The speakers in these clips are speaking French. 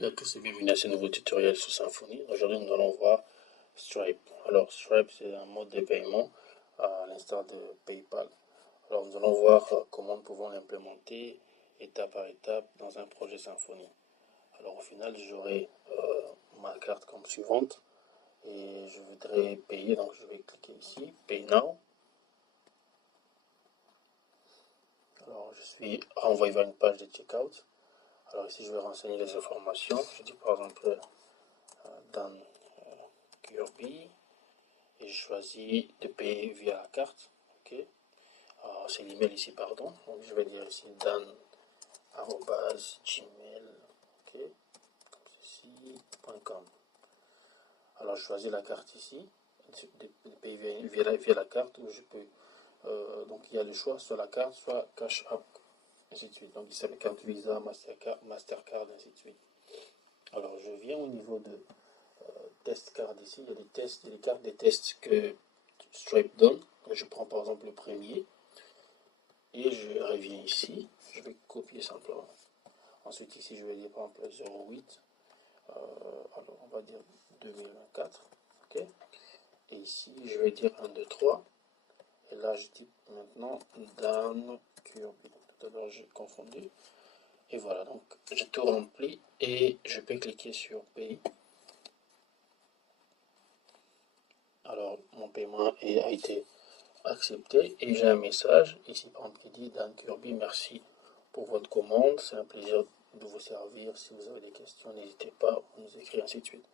J'espère que c'est bienvenu à ce nouveau tutoriel sur Symfony. Aujourd'hui, nous allons voir Stripe. Alors, Stripe, c'est un mode de paiement à l'instar de PayPal. Alors, nous allons voir comment nous pouvons l'implémenter étape par étape dans un projet Symfony. Alors, au final, j'aurai ma carte comme suivante et je voudrais payer. Donc, je vais cliquer ici, Pay Now. Alors, je suis renvoyé vers une page de checkout. Alors ici, je vais renseigner les informations. Je dis par exemple Dan Kirby et je choisis de payer via la carte. Ok. C'est l'email ici, pardon. Donc je vais dire ici dan@gmail. Ok. Ceci.com. Alors je choisis la carte ici, de payer via la carte où je peux. Donc il y a le choix soit la carte, soit Cash App, ainsi de suite. Donc ici la carte Visa, Mastercard, ainsi de suite. Alors je viens au niveau de test card ici, il y a des tests, il y a des cartes des tests que Stripe donne. Donc, je prends par exemple le premier et je reviens ici, je vais copier simplement. Ensuite ici je vais dire par exemple 08, alors on va dire 2024, ok. Et ici je vais dire 1, 2, 3. Et là je dis maintenant Dan Kirby. Tout à l'heure j'ai confondu. Et voilà, donc j'ai tout rempli et je peux cliquer sur Pay. Alors mon paiement a été accepté et j'ai un message ici par exemple qui dit Dan Kirby, merci pour votre commande, c'est un plaisir de vous servir. Si vous avez des questions, n'hésitez pas à nous écrire, ainsi de suite.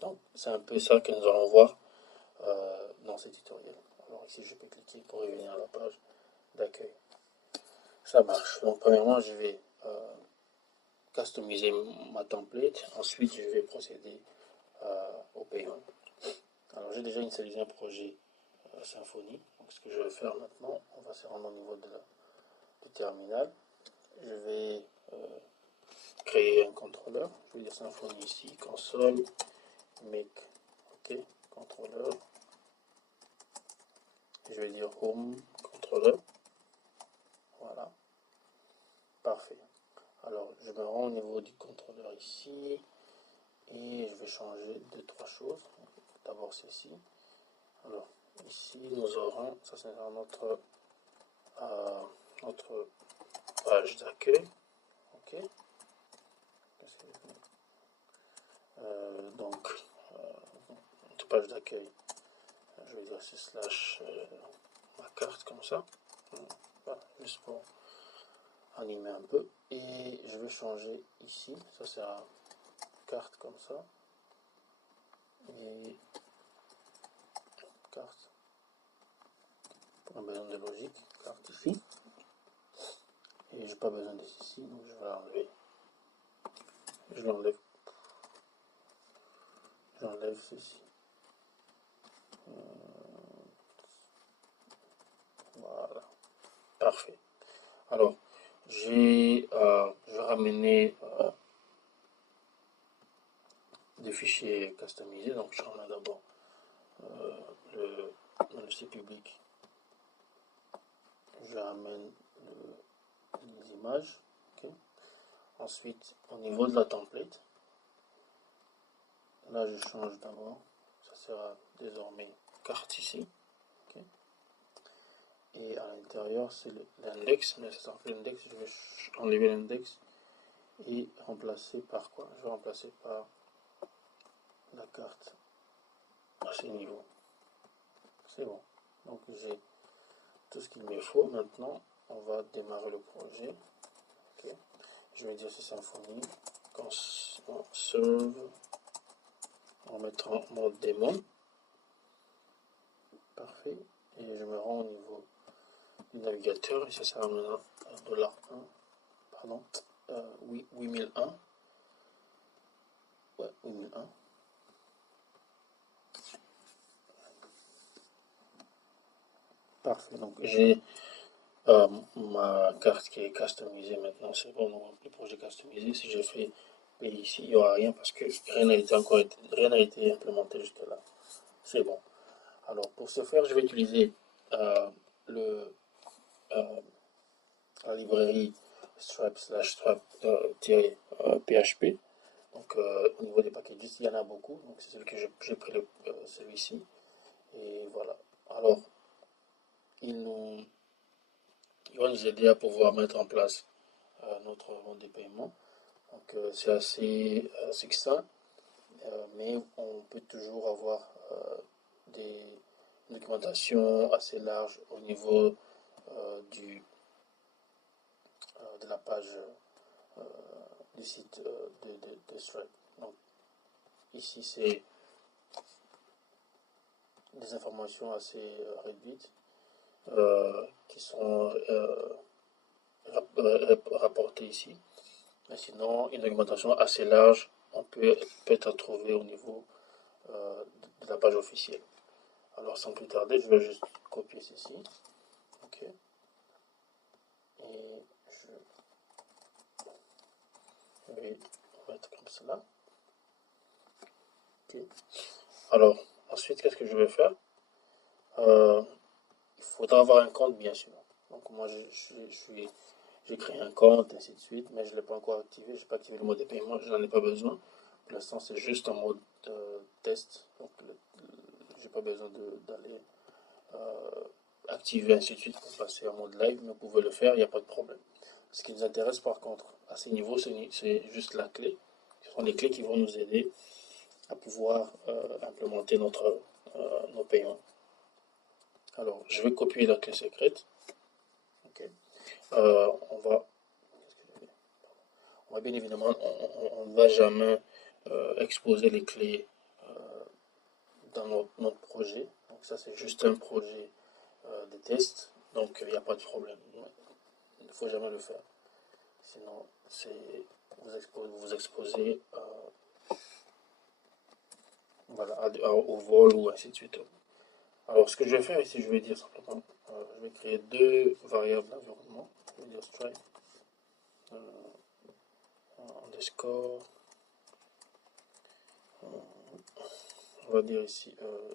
Donc c'est un peu ça que nous allons voir dans ce tutoriel. Alors ici je peux cliquer pour revenir à la page d'accueil. Ça marche. Donc premièrement je vais customiser ma template, ensuite je vais procéder au paiement. Alors j'ai déjà initialisé un projet Symfony. Donc ce que je vais faire maintenant, on va se rendre au niveau du terminal. Je vais créer un contrôleur. Je vais dire Symfony ici, console, make, ok, contrôleur. Je vais dire home, contrôleur. Voilà, parfait. Alors je me rends au niveau du contrôleur ici et je vais changer 2-3 choses. D'abord ceci. Alors ici nous aurons, ça c'est notre page d'accueil, ok. Donc notre page d'accueil, je vais dire c'est slash ma carte comme ça, voilà, juste pour animer un peu. Et je vais changer ici, ça sera carte comme ça et carte pour un besoin de logique, carte ici. Et j'ai pas besoin de ceci, donc je vais l'enlever. Je l'enlève. J'enlève ceci. Voilà. Parfait. Alors, je vais ramener des fichiers customisés. Donc, je ramène d'abord le site public. Je ramène les images. Okay. Ensuite, au niveau de la template, là, je change d'abord. Ça sera désormais carte ici. Okay. Et à l'intérieur, c'est l'index. Mais c'est l'index. Je vais enlever l'index et remplacer par quoi? Je vais remplacer par la carte à ce niveau. C'est bon. Donc j'ai tout ce qu'il me faut. Maintenant, on va démarrer le projet. Okay. Je vais dire c'est Symfony. Serve. En mettant mode démon. Parfait. Et je me rends au niveau du navigateur. Et ça sera maintenant $1. Pardon. 8001. Ouais, 8001. Parfait. Donc j'ai ma carte qui est customisée maintenant. C'est bon, on le projet customisé. Si je fais payer ici, il n'y aura rien parce que rien n'a été implémenté jusque là. C'est bon. Alors pour ce faire, je vais utiliser la librairie stripe/stripe-php. Donc au niveau des packages, il y en a beaucoup. Donc c'est celui que j'ai pris celui-ci. Et voilà. Alors, il va nous aider à pouvoir mettre en place notre mode de paiement. Donc c'est assez succinct, mais on peut toujours avoir des documentations assez larges au niveau de la page euh, du site de Stripe. Donc ici c'est des informations assez réduites qui sont rapportées ici. Mais sinon, une documentation assez large, on peut être trouvé au niveau de la page officielle. Alors sans plus tarder, je vais juste copier ceci. Ok. Et je vais mettre comme cela. Ok. Alors, ensuite, qu'est-ce que je vais faire? Il faudra avoir un compte, bien sûr. Donc moi, j'ai créé un compte, ainsi de suite, mais je ne l'ai pas encore activé. Je n'ai pas activé le mode de paiement, je n'en ai pas besoin. Pour l'instant, c'est juste un mode test. Donc, j'ai pas besoin d'aller activer, ainsi de suite, pour passer en mode live. Mais vous pouvez le faire, il n'y a pas de problème. Ce qui nous intéresse, par contre, à ce niveau, c'est juste la clé. Ce sont les clés qui vont nous aider à pouvoir implémenter nos paiements. Alors, je vais copier la clé secrète. Okay. On va bien évidemment, on ne va jamais exposer les clés dans notre projet. Donc ça, c'est juste un projet de test. Donc, il n'y a pas de problème. Il ne faut jamais le faire. Sinon, vous exposez voilà, au vol ou ainsi de suite. Alors, ce que je vais faire ici, je vais dire simplement, je vais créer deux variables d'environnement. Je vais dire stripe underscore. On va dire ici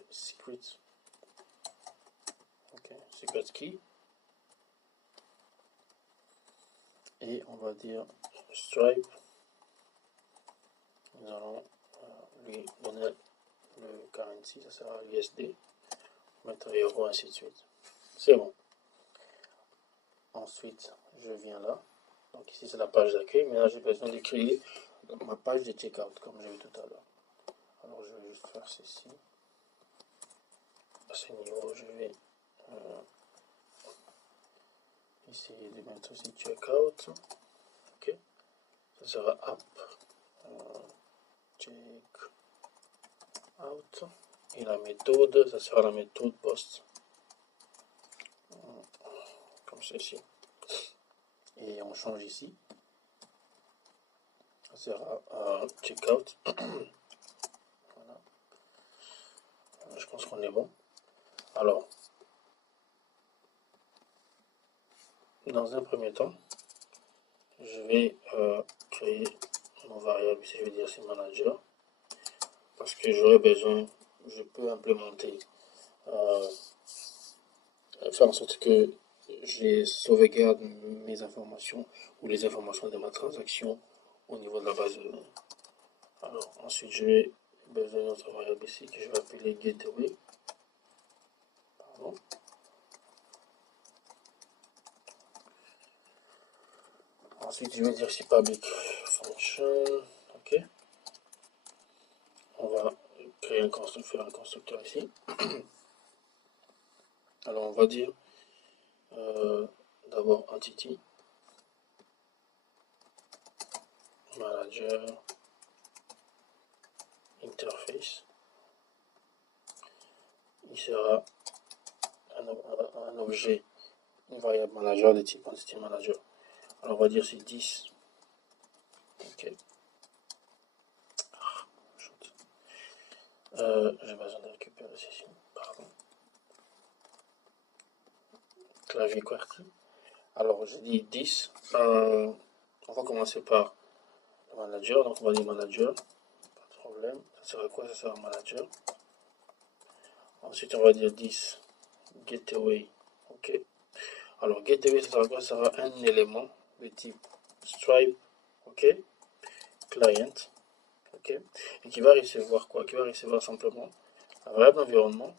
secret. Ok, secret key. Et on va dire stripe. Nous allons lui donner le currency, ça sera l'USD. Mettre euro, ainsi de suite. C'est bon. Ensuite, je viens là. Donc ici, c'est la page d'accueil. Mais là, j'ai besoin de créer ma page de checkout, comme j'ai vu tout à l'heure. Alors, je vais juste faire ceci. À ce niveau, je vais essayer de mettre aussi checkout. Ok. Ça sera app checkout. Et la méthode, ça sera la méthode post. Comme ceci. Et on change ici. Ça sera checkout. Voilà. Je pense qu'on est bon. Alors, dans un premier temps, je vais créer mon variable ici, je vais dire c'est manager, parce que j'aurai besoin, je peux implémenter, faire en sorte que je sauvegarde mes informations ou les informations de ma transaction au niveau de la base de données. Alors ensuite, je vais besoin d'une autre variable ici que je vais appeler gateway. Pardon. Ensuite, je vais dire si public function. Ok. On va créer un constructeur ici. Alors, on va dire d'abord entity manager interface. Il sera un objet, une variable manager de type entity manager. Alors, on va dire c'est 10. Ok. J'ai besoin de récupérer ceci. Pardon. Clavier QWERTY. Alors, j'ai dit 10. On va commencer par le manager. Donc, on va dire manager. Pas de problème. Ça sera quoi? Ça sera manager. Ensuite, on va dire 10 gateway. Ok. Alors, gateway, ça sera quoi? Ça sera un élément de type Stripe. Ok. Client. ok, et qui va recevoir quoi? Qui va recevoir simplement la variable environnement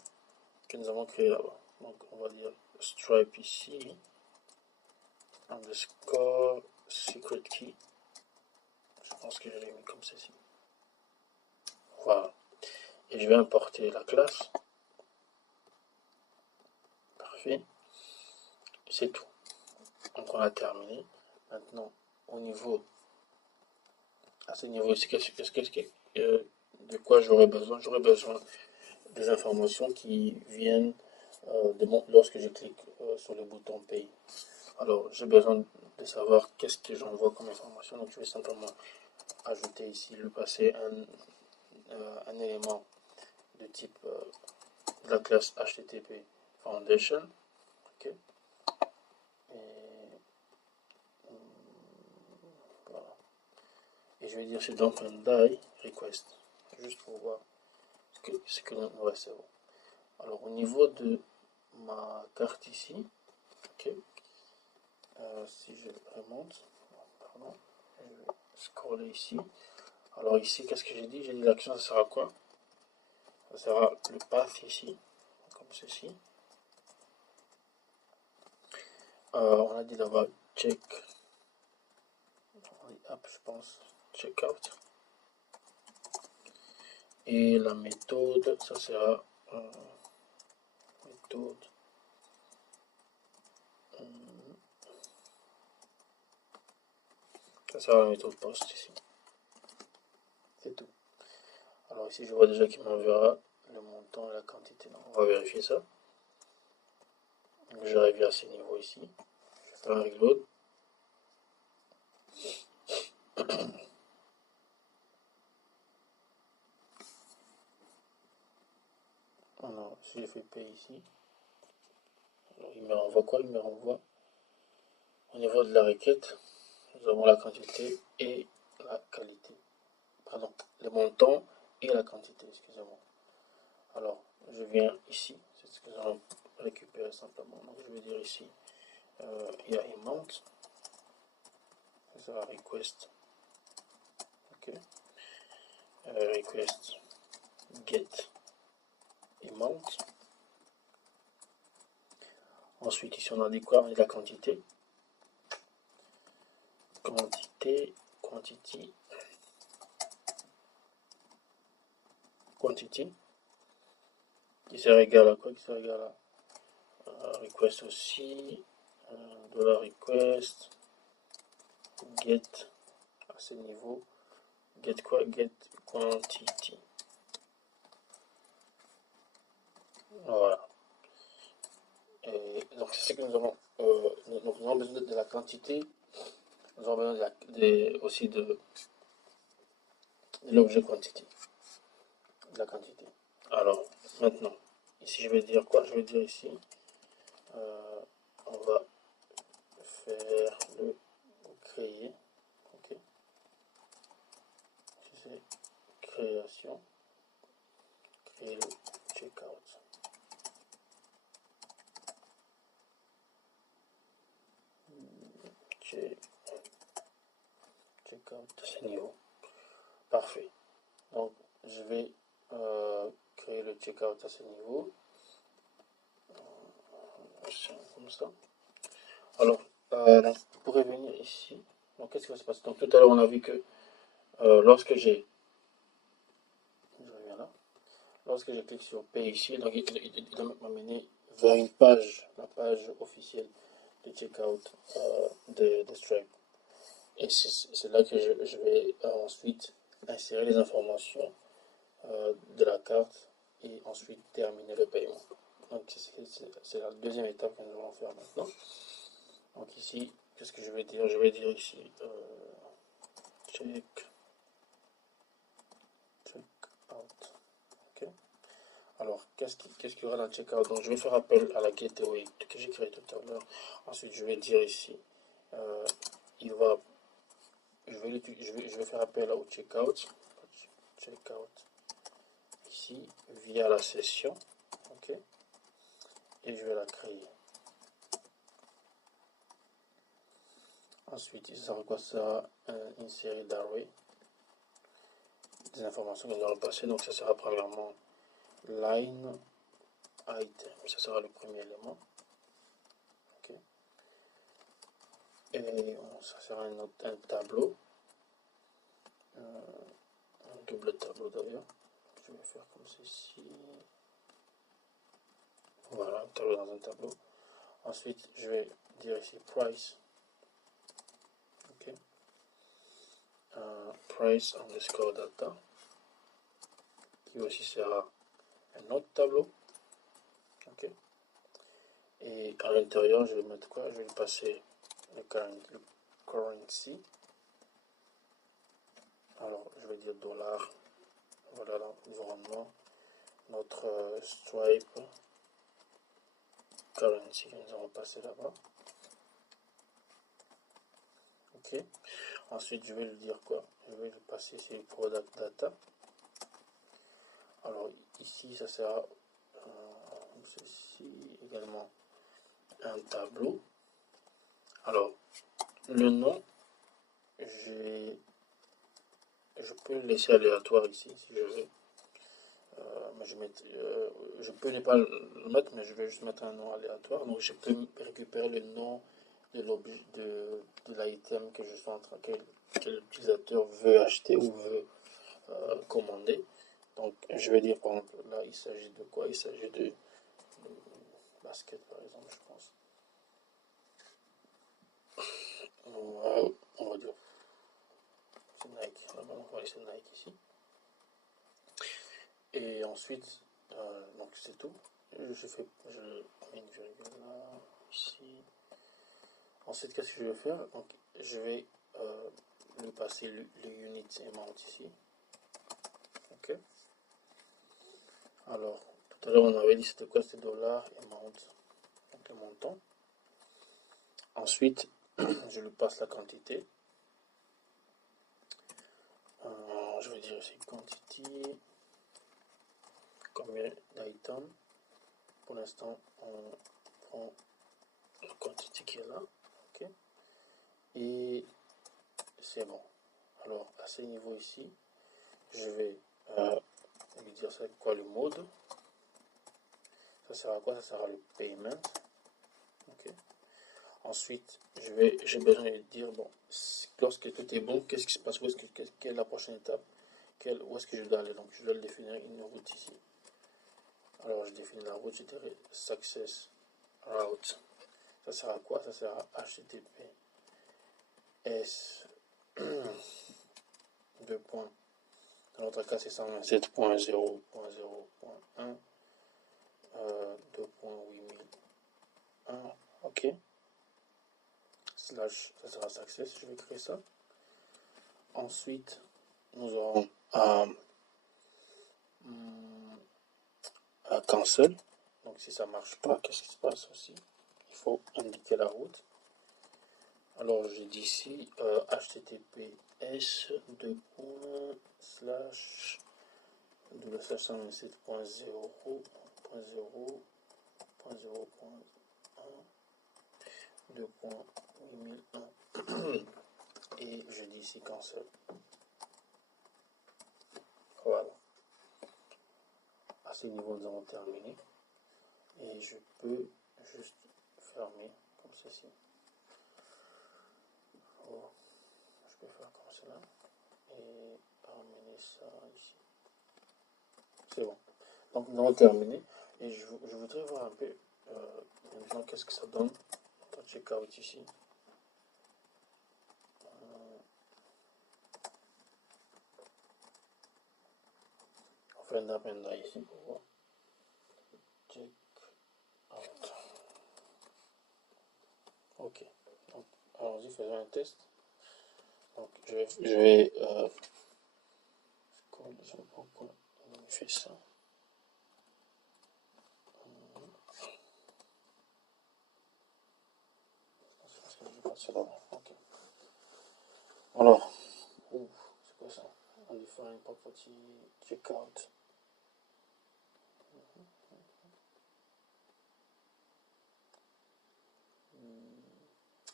que nous avons créé là-bas. Donc on va dire stripe ici, underscore secret key. Je pense que je l'ai mis comme ceci. Voilà. Et je vais importer la classe. Parfait. C'est tout. Donc on a terminé. Maintenant, au niveau, à ce niveau ici, de quoi j'aurais besoin? J'aurais besoin des informations qui viennent lorsque je clique sur le bouton Pay. Alors, j'ai besoin de savoir qu'est-ce que j'envoie comme information. Donc, je vais simplement ajouter ici, le passer un élément de type de la classe HTTP Foundation. Okay. Voilà. Et je vais dire c'est donc un die request, juste pour voir ce que nous recevons. Alors, au niveau de ma carte ici, okay, si je remonte, pardon, je vais scroller ici. Alors ici, qu'est-ce que j'ai dit? J'ai dit l'action, ça sera quoi? Ça sera le path ici, comme ceci. On a dit d'avoir check, up, je pense, checkout. Et la méthode, ça sera méthode. Ça sera la méthode post ici. C'est tout. Alors ici, je vois déjà qu'il m'enverra le montant et la quantité. Donc, on va vérifier ça. J'arrive à ce niveau ici. Je vais faire un reload. Alors, si je fais P ici, alors, il me renvoie quoi? Il me renvoie au niveau de la requête. Nous avons la quantité et la qualité. Pardon, le montant et la quantité, excusez-moi. Alors, je viens ici, c'est ce que nous allons récupérer simplement. Donc, je vais dire ici, il y a amount, ça sera request, ok, request get amount. Ensuite, ici, on a dit quoi? On a dit la quantité, quantity, qui sera égal à quoi? Qui sera égal à request aussi, dollar request, get à ce niveau, get quoi? Get quantity. Voilà. Et donc c'est ce que nous avons. Nous avons besoin de la quantité. Nous avons besoin aussi de l'objet quantity. De la quantité. Alors maintenant, ici je vais dire quoi? Je vais dire ici, on va faire le créer. Ok. C'est création. Créer le checkout. Checkout à ce niveau. Parfait. Donc je vais créer le checkout à ce niveau. Comme ça. Alors, pour revenir ici, donc qu'est-ce qui va se passer? Donc tout à l'heure on a vu que lorsque j'ai cliqué sur P ici, donc il doit m'amener vers une page, la page officielle de checkout de Stripe. Et c'est là que je vais ensuite insérer les informations de la carte et ensuite terminer le paiement. Donc c'est la deuxième étape que nous allons faire maintenant. Donc ici, qu'est-ce que je vais dire? Je vais dire ici check out. Ok. Alors, qu'est-ce qu'il y aura dans le checkout? Donc, je vais faire appel à la gateway que j'ai créée tout à l'heure. Ensuite, je vais dire ici, je vais faire appel au checkout ici via la session, ok, et je vais la créer. Ensuite, ça sera quoi? Ça sera une série d'arrays des informations que nous allons passer. Donc ça sera premièrement line item, ça sera le premier élément. Okay. Et ça sera un tableau, un double tableau d'ailleurs. Je vais faire comme ceci. Voilà, un tableau dans un tableau. Ensuite, je vais dire ici price. Ok. Price underscore data, qui aussi sera un autre tableau. Ok. Et à l'intérieur, je vais mettre quoi? Je vais passer le currency. Alors, je vais dire dollar. Voilà l'environnement. Notre Stripe currency que nous allons passer là-bas. Ok. Ensuite, je vais lui dire quoi? Je vais lui passer ici product data. Alors, ici, ça sera ceci également un tableau. Alors, le nom, je peux le laisser aléatoire ici si je veux. Mais je peux ne pas le mettre, mais je vais juste mettre un nom aléatoire. Donc, je peux récupérer le nom de l'objet de l'item que je suis en train, que l'utilisateur veut acheter ou veut commander. Donc, je vais dire par exemple, là, il s'agit de quoi? Il s'agit de basket, par exemple, je pense. On va dire, c'est Nike. Là-bas, on va laisser Nike ici. Et ensuite, donc c'est tout. Je mets une virgule là, ici. Ensuite, qu'est-ce que je vais faire? Donc, je vais lui passer le unit amount ici. Ok. Alors, tout à l'heure, on avait dit c'était quoi? C'était dollar amount, donc le montant. Ensuite, je lui passe la quantité. Je vais dire ici quantity, combien d'items. Pour l'instant, on prend la quantité qui est là. Ok. Et c'est bon. Alors, à ce niveau ici, je vais lui dire c'est quoi le mode. Ça sera quoi? Ça sera le payment. Ok. Ensuite, j'ai besoin de dire, bon, lorsque tout est bon, qu'est-ce qui se passe? Quelle est la prochaine étape? Où est-ce que je dois aller? Donc, je dois le définir une route ici. Alors, je définis la route, je dirais success route. Ça sera quoi? Ça sera HTTPS 2. Dans notre cas, c'est 127.0.0.1 2.8001. Ok. Slash, ça sera success. Je vais créer ça. Ensuite, nous aurons cancel. Donc, si ça ne marche pas, qu'est-ce qui se passe aussi? Il faut indiquer la route. Alors, j'ai dit ici https 2.1/1.0.0.1 et je dis ici cancel. Voilà. À ce niveau, nous avons terminé. Et je peux juste fermer comme ceci. Oh, je peux faire comme cela. Et ramener ça ici. C'est bon. Donc, nous avons terminé. Et je voudrais voir un peu maintenant qu'est-ce que ça donne. On va check out ici. On fait un appenda ici pour voir. Check out. Ok. Donc, allons-y, faisons un test. Donc, je vais pourquoi on fait ça. Okay. Alors, c'est quoi ça? Undefined property checkout.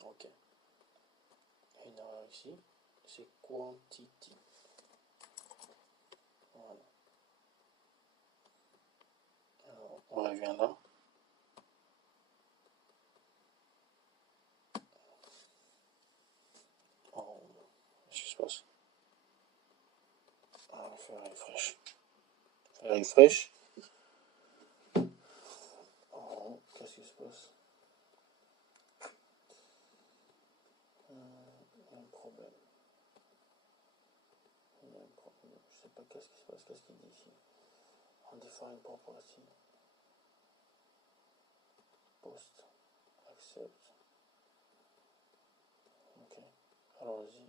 Ok. Une erreur ici, c'est quantity. On revient là. Oh, qu'est-ce qui se passe? On va faire refresh. Faire refresh. Oh, qu'est-ce qui se passe? Il y a un problème. Il y a un problème. Je sais pas qu'est-ce qui se passe. Qu'est-ce qu'il dit ici? Undefined property. Post. Accept. Ok. Allons-y.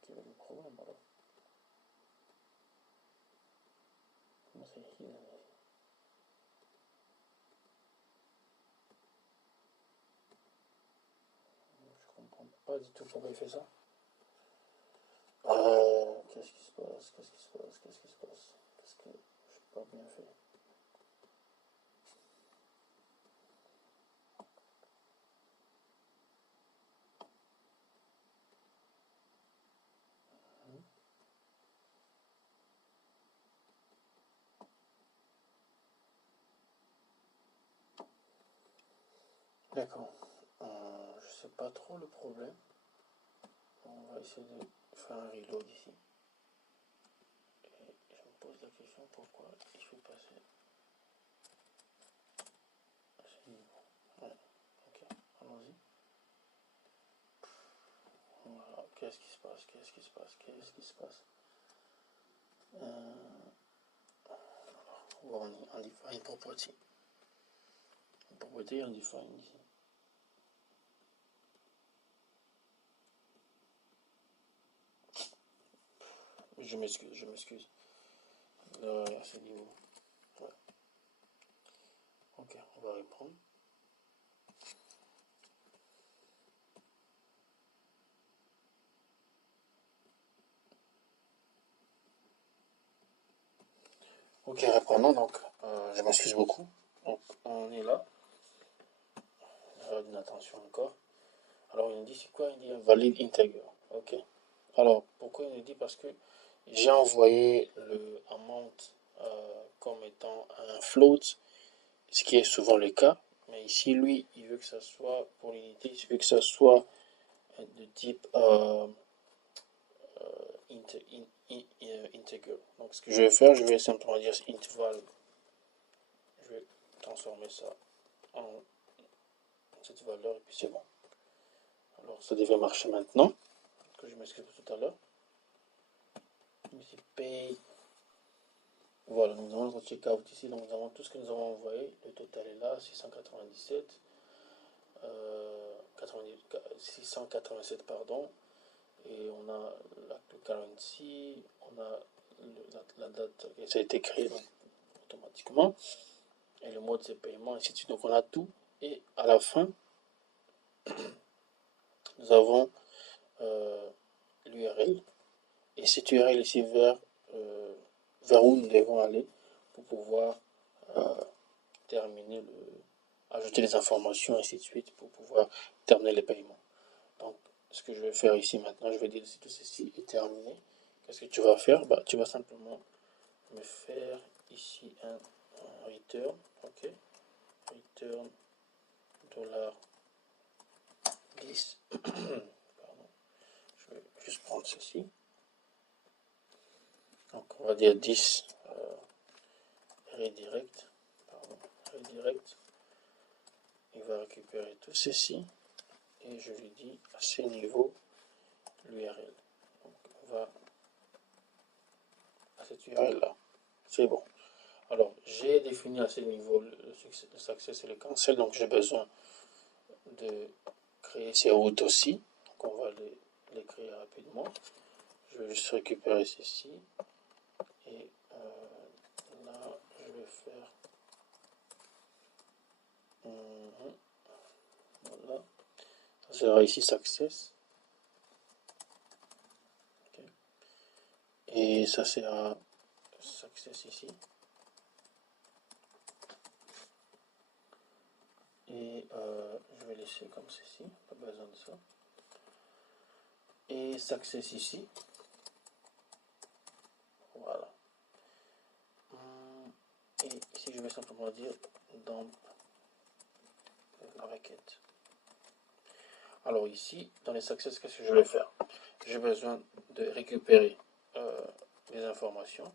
Quel est le problème alors? Comment c'est hidden? Je comprends pas du tout pourquoi il fait ça. Qu'est-ce qui se passe? Qu'est-ce qui se passe? Qu'est-ce qui se passe? Qu'est-ce que j'ai pas bien fait? D'accord. Je sais pas trop le problème. On va essayer de faire un reload ici. Et je me pose la question pourquoi il fait passer à ce niveau. Ouais. Ok, allons-y. Voilà. Qu'est-ce qui se passe? Qu'est-ce qui se passe? Qu'est-ce qui se passe? On va en undefined property. Property undefined ici. Je m'excuse, je m'excuse. À ce niveau. Ouais. Ok, on va reprendre. Ok, reprenons donc. Je m'excuse beaucoup. Donc, on est là. Attention encore. Alors, il nous dit c'est quoi? Il dit un valid integer. Ok. Alors, pourquoi il nous dit? Parce que j'ai envoyé le amount comme étant un float, ce qui est souvent le cas. Mais ici, lui, il veut que ça soit, pour l'unité, il veut que ça soit de type integer. Donc, ce que je vais faire, je vais simplement dire interval. Je vais transformer ça en cette valeur et puis c'est bon. Alors, ça devait marcher maintenant. Que je m'excuse tout à l'heure. Ici, pay. Voilà, nous avons notre checkout ici, donc nous avons tout ce que nous avons envoyé. Le total est là, 697. 687, pardon. Et on a le currency, on a la date, ça a été créé donc, automatiquement. Et le mode de paiement, ainsi de suite. Donc on a tout. Et à la fin, nous avons l'URL. Et cette URL ici vers où nous devons aller pour pouvoir terminer ajouter les informations, ainsi de suite, pour pouvoir terminer les paiements. Donc, ce que je vais faire ici maintenant, je vais dire si tout ceci est terminé. Qu'est-ce que tu vas faire? Bah, tu vas simplement me faire ici un return, ok, return $10. Pardon. Je vais juste prendre ceci. Donc, on va dire 10 redirect. Pardon, redirect. Il va récupérer tout ceci et je lui dis à ce niveau l'URL. Donc, on va à cette URL là. C'est bon. Alors, j'ai défini à ce niveau le success et le cancel, donc j'ai besoin de créer ces routes aussi. Donc, on va les créer rapidement. Je vais juste récupérer ceci. Et là, je vais faire... Voilà. Ça sera ici success. Okay. Et ça sera success ici. Et je vais laisser comme ceci, pas besoin de ça. Et success ici. Voilà. Et ici, je vais simplement dire dump la requête. Alors ici, dans les success, qu'est-ce que je vais faire? J'ai besoin de récupérer les informations.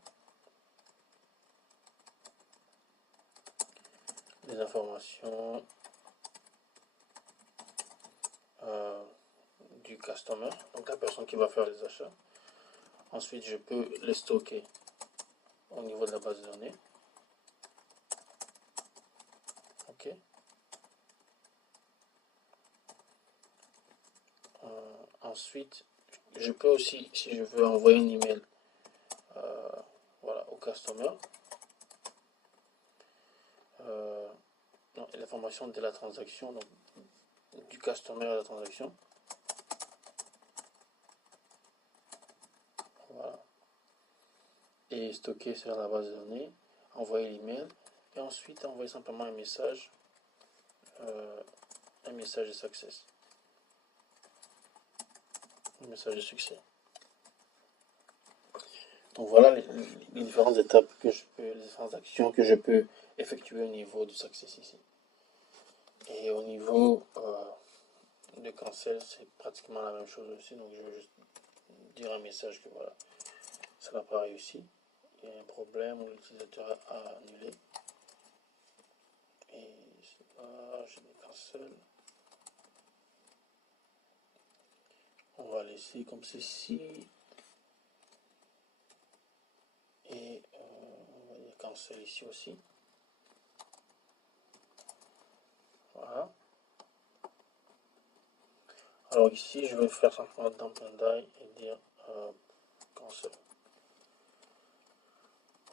Les informations du customer, donc la personne qui va faire les achats. Ensuite, je peux les stocker au niveau de la base de données. Ok. Ensuite, je peux aussi, si je veux envoyer un email voilà, au customer, l'information de la transaction, donc du customer à la transaction. Voilà. Et stocker sur la base de données, envoyer l'email, et ensuite envoyer simplement un message de success. Un message de succès. Donc voilà les différentes étapes que je peux, les différentes actions que je peux effectuer au niveau du success ici. Et au niveau de cancel, c'est pratiquement la même chose aussi. Donc je vais juste dire un message que voilà, ça n'a pas réussi. Il y a un problème où l'utilisateur a annulé. Et là, je vais cancel. On va laisser comme ceci. Et on va dire cancel ici aussi. Voilà. Alors ici, je vais faire simplement dump and die et dire cancel.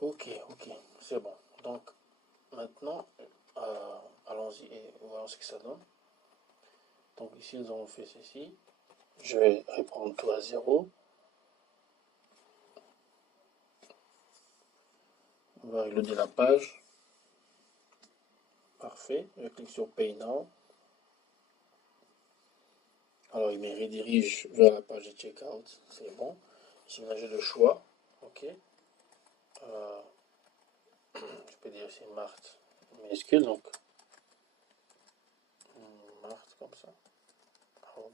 Ok, c'est bon. Donc maintenant, allons-y et voyons ce que ça donne. Donc ici, nous avons fait ceci. Je vais reprendre tout à 0. On va reloader la page. Parfait. Je clique sur Pay Now. Alors, il me redirige vers la page de checkout. C'est bon. Ici, j'ai le choix. Ok. Je peux dire c'est Marthe minuscule. Donc, Marthe comme ça.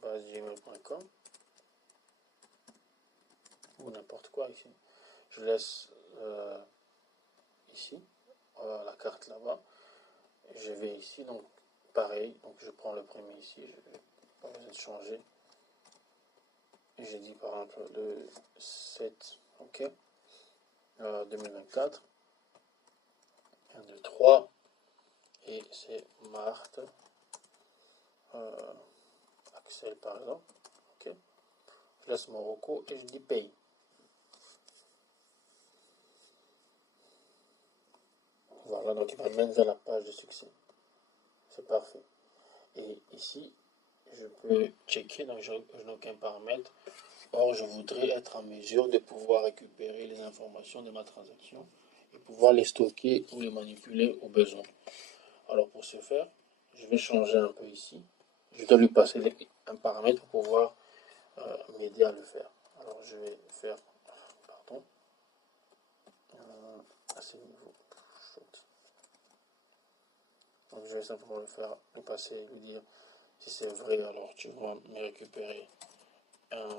@gmail.com. Ou n'importe quoi ici. Je laisse ici la carte là-bas. Je vais ici. Donc, pareil. Donc, je prends le premier ici. Je vais pas besoin de changer. Et j'ai dit par exemple le 7, ok, 2024, 1, 2, 3, et c'est Marthe, Axel par exemple, ok, je laisse mon recours et je dis paye. Voilà, donc il m'amène vers la page de succès, c'est parfait. Et ici, je peux checker, donc je n'ai aucun paramètre. Or, je voudrais être en mesure de pouvoir récupérer les informations de ma transaction et pouvoir les stocker ou les manipuler au besoin. Alors, pour ce faire, je vais changer un peu ici. Je dois lui passer un paramètre pour pouvoir m'aider à le faire. Alors, je vais faire, pardon, à ce niveau. Donc, je vais simplement le faire, lui passer, lui dire si c'est vrai, alors tu vas me récupérer un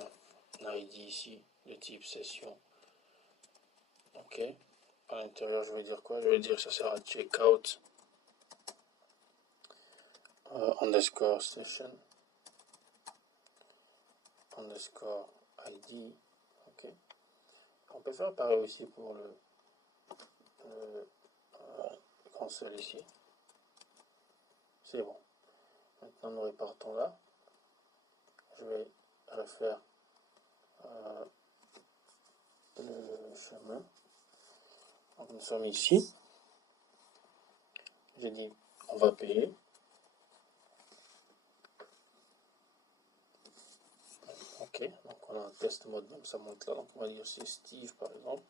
ID ici de type session. Ok. À l'intérieur, je vais dire quoi? Je vais dire que ça sera checkout underscore session underscore ID. Ok. On peut faire pareil aussi pour le cancel ici. C'est bon. Maintenant, nous repartons là. Je vais refaire le chemin. Donc, nous sommes ici. J'ai dit, on va payer. Ok, donc on a un test mode, donc ça monte là. Donc on va dire c'est Steve par exemple.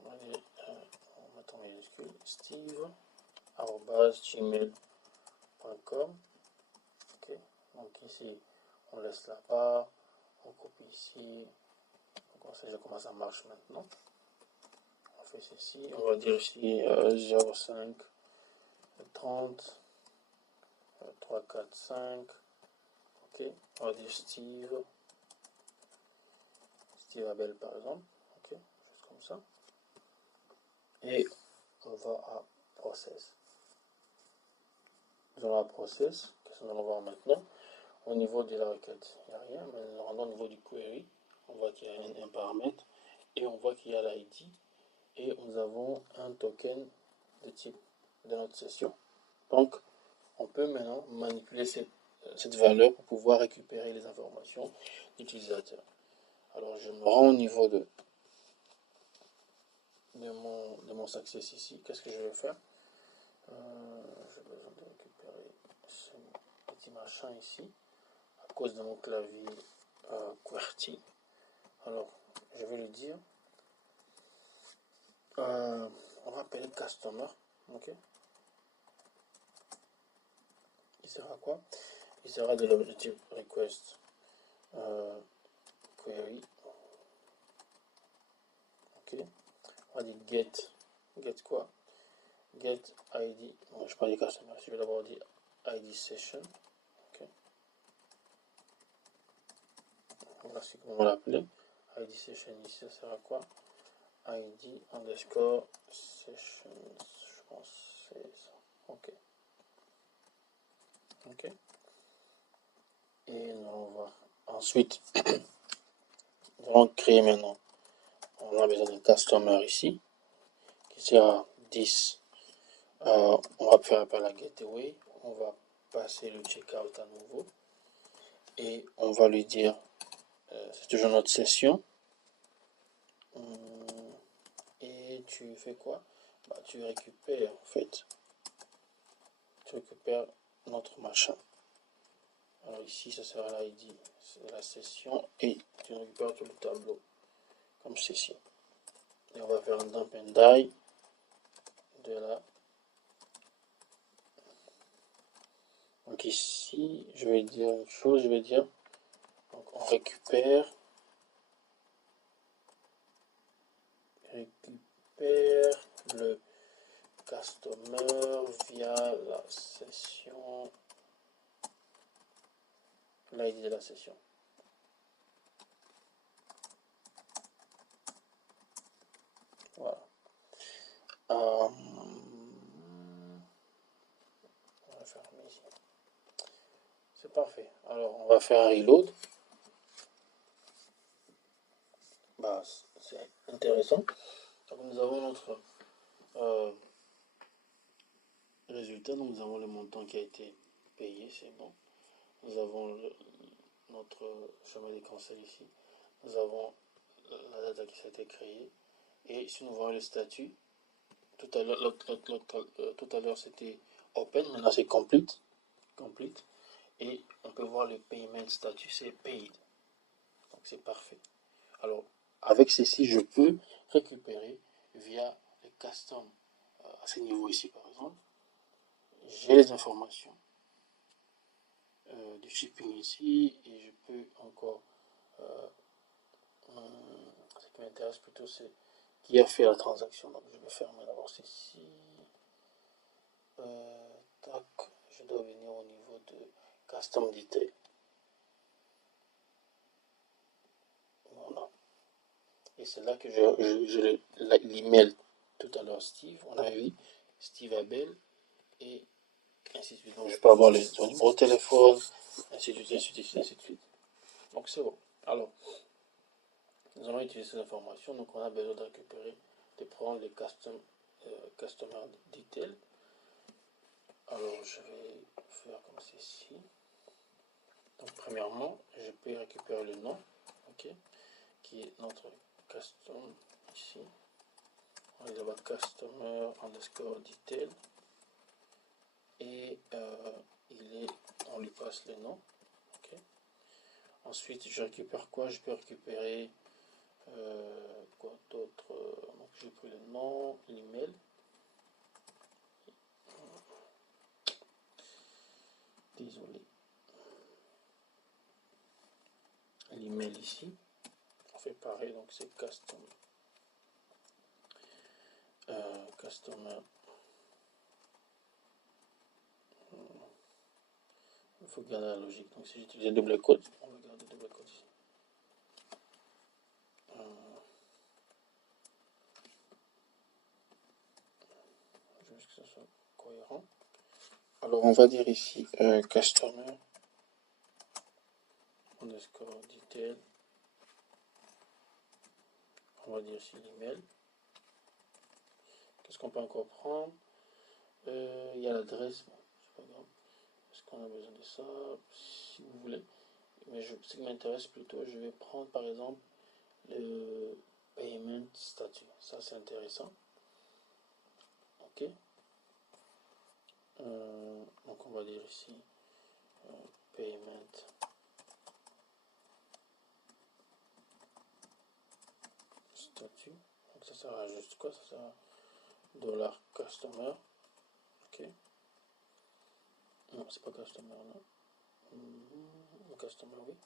On va dire, on va mettre en minuscule, Steve, @gmail.com. .com. Ok, donc ici on laisse la barre, on copie ici. Donc on sait déjà comment ça marche maintenant. On fait ceci, on va dire ici 05 30 3 4 5. Ok, on va dire Steve Abel par exemple. Ok, juste comme ça. Et on va à process. Nous allons à process. Qu'est-ce que nous allons voir maintenant? Au niveau de la requête, il n'y a rien, mais nous rendons au niveau du query. On voit qu'il y a un paramètre et on voit qu'il y a l'ID et nous avons un token de type de notre session. Donc, on peut maintenant manipuler cette valeur pour pouvoir récupérer les informations d'utilisateur. Alors, je me rends au niveau de mon success ici. Qu'est-ce que je vais faire? J'ai besoin de récupérer ce petit machin ici à cause de mon clavier QWERTY. Alors, je vais lui dire, on va appeler customer, ok. Il sera quoi? Il sera de l'objectif request query, ok. On va dire get quoi? Get ID, bon, je parle des customers, je vais d'abord dire ID session, ok. Voilà ce qu'on va l'appeler. ID session ici, ça sera quoi? ID underscore sessions, je pense que c'est ça. Ok. Ok. Et nous allons voir. Ensuite, nous allons créer maintenant. On a besoin d'un customer ici, qui sera 10. On va faire appel à gateway. On va passer le checkout à nouveau. Et on va lui dire, c'est toujours notre session. Et tu fais quoi? Bah, tu récupères en fait. Tu récupères notre machin. Alors ici, ça sera l'ID de la session et tu récupères tout le tableau comme ceci. Et on va faire un dump and die de la. Donc ici, je vais dire une chose, je vais dire, donc on récupère le customer via la session, l'ID de la session. Voilà. On va fermer ici. C'est parfait. Alors, on va faire un reload. Bah, c'est intéressant. Donc, nous avons notre résultat. Donc, nous avons le montant qui a été payé, c'est bon. Nous avons notre chemin des cancels ici. Nous avons la data qui s'est été créée. Et si nous voyons le statut, tout à l'heure c'était open, maintenant c'est complete. Et on peut voir le payment statut, c'est paid. Donc c'est parfait. Alors avec ceci, je peux récupérer via les custom à ce niveau ici par exemple. J'ai les informations du shipping ici et je peux encore ce qui m'intéresse plutôt c'est qui a fait la transaction. Donc je vais fermer d'abord ceci. Tac, je dois venir au niveau de custom detail. Voilà. Et c'est là que je l'email tout à l'heure Steve. On a vu Steve Abel et ainsi de suite. Donc je peux avoir son numéro de téléphone, ainsi de suite, ainsi de suite, ainsi de suite. Donc c'est bon. Alors, nous allons utiliser ces informations. Donc on a besoin de récupérer, de prendre les customer detail. Alors je vais faire comme ceci. Donc premièrement, je peux récupérer le nom, ok, qui est notre custom ici. On est là-bas customer underscore detail et on lui passe le nom, ok. Ensuite, je récupère quoi? Je peux récupérer quoi d'autre? Donc j'ai pris le nom, l'email. désolé. L'email ici, on fait pareil, donc c'est customer. Customer. Il faut garder la logique. Donc si j'utilise double quote, on va garder double quote ici. Juste que ça soit cohérent. Alors on va dire ici customer underscore detail. On va dire ici l'email. Qu'est-ce qu'on peut encore prendre? Il y a l'adresse. Bon, c'est pas grave. Est-ce qu'on a besoin de ça? Si vous voulez. Mais ce qui m'intéresse plutôt, je vais prendre par exemple le payment statut. Ça c'est intéressant. Ok. Donc on va dire ici payment statut. Donc ça sert à juste quoi? Ça sert à dollar customer. Ok. Non, c'est pas customer, non. Customer, oui.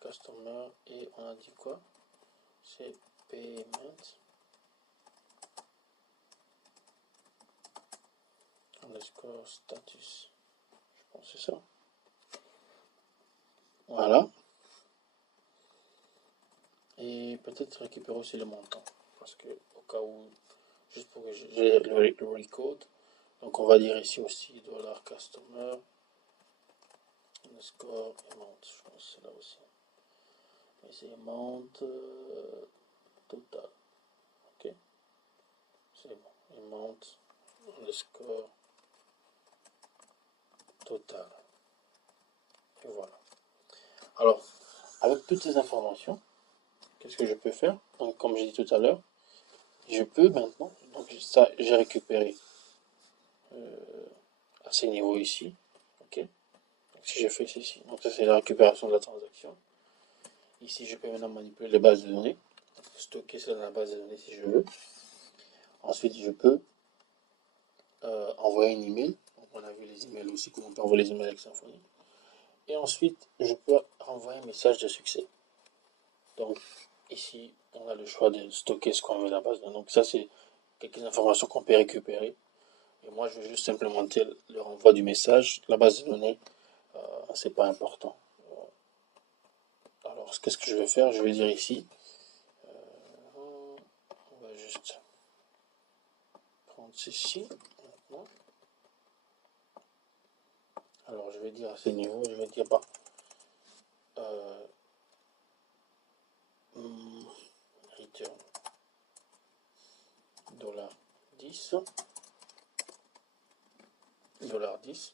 Customer, et on a dit quoi? C'est payment underscore status. Je pense que c'est ça. Voilà. Et peut-être récupérer aussi le montant. Parce que au cas où, juste pour que j'ai le recode. Donc on va dire ici aussi dollar customer underscore amount. Je pense que c'est là aussi. Mais c'est amount total. Ok. C'est bon. Amount underscore total. Et voilà. Alors, avec toutes ces informations, qu'est-ce que je peux faire? Donc, comme j'ai dit tout à l'heure, je peux maintenant, donc ça, j'ai récupéré à ces niveaux ici. Ok. Donc, si je fais ceci, donc ça c'est la récupération de la transaction. Ici, je peux maintenant manipuler les bases de données, stocker ça dans la base de données si je veux. Ensuite, je peux envoyer un email. Donc, on a vu les emails aussi, comment on peut envoyer les emails avec Symfony. Et ensuite, je peux renvoyer un message de succès. Donc, ici, on a le choix de stocker ce qu'on veut dans la base de données. Donc, ça, c'est quelques informations qu'on peut récupérer. Et moi, je vais juste implémenter le renvoi du message. La base de données, c'est pas important. Alors, qu'est-ce que je vais faire? Je vais dire ici, on va juste prendre ceci maintenant. Alors, je vais dire à ce niveau, je vais dire bah, return $10, $10.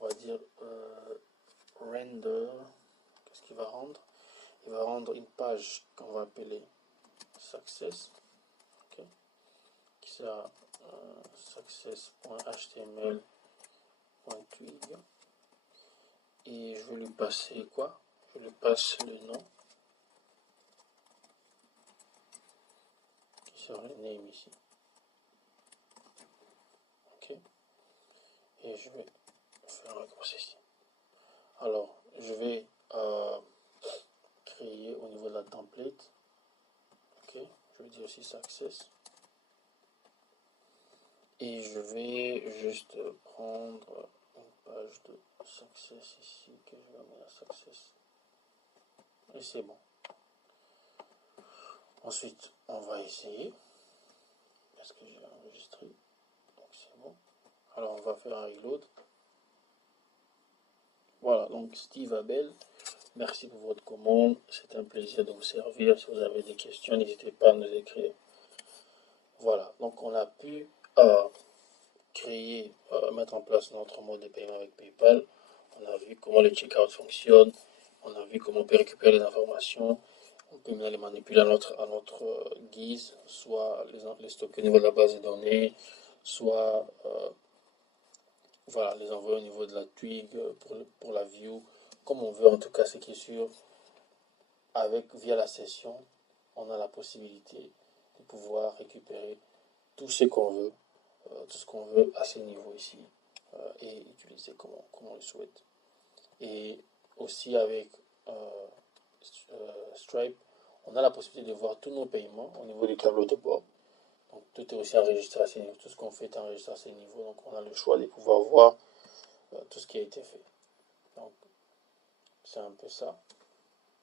On va dire render. Qu'est-ce qu'il va rendre? Il va rendre une page qu'on va appeler success, okay, qui sera success.html.twig, et je vais lui passer quoi? Je lui passe le nom qui sera le name ici. Ok. Et je vais faire un raccourci ici. Alors, je vais créer au niveau de la template. Ok. Je vais dire aussi success. Et je vais juste prendre une page de success ici que je vais mettre à success. Et c'est bon. Ensuite, on va essayer. Est-ce que j'ai enregistré? Donc c'est bon. Alors on va faire un reload. Voilà, donc Steve Abel, merci pour votre commande. C'est un plaisir de vous servir. Si vous avez des questions, n'hésitez pas à nous écrire. Voilà, donc on a pu créer, mettre en place notre mode de paiement avec PayPal. On a vu comment le checkout fonctionne. On a vu comment on peut récupérer les informations. On peut les manipuler à notre guise, soit les stocker au niveau de la base de données, soit voilà, les envoyer au niveau de la twig pour la view, comme on veut. En tout cas, ce qui est sûr, via la session, on a la possibilité de pouvoir récupérer tout ce qu'on veut, à ces niveaux ici. et utiliser comme on le souhaite. Et aussi avec Stripe, on a la possibilité de voir tous nos paiements au niveau du tableau de bord. Donc tout est aussi enregistré à ces niveaux. Tout ce qu'on fait est enregistré à ces niveaux. Donc on a le choix de pouvoir voir tout ce qui a été fait. Donc c'est un peu ça.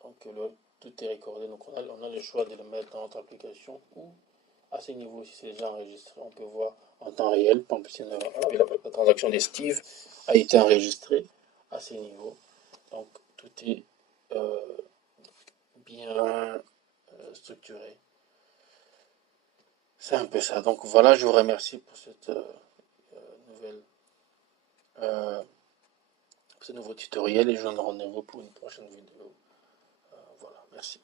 Donc tout est recordé. Donc on a le choix de le mettre dans notre application ou à ces niveaux, si c'est déjà enregistré, on peut voir en temps réel. Par exemple, la transaction de Steve a été enregistrée à ces niveaux. Donc tout est bien structuré. C'est un peu ça. Donc voilà, je vous remercie pour cette nouvelle ce nouveau tutoriel et je vous donne rendez-vous pour une prochaine vidéo. Voilà, merci.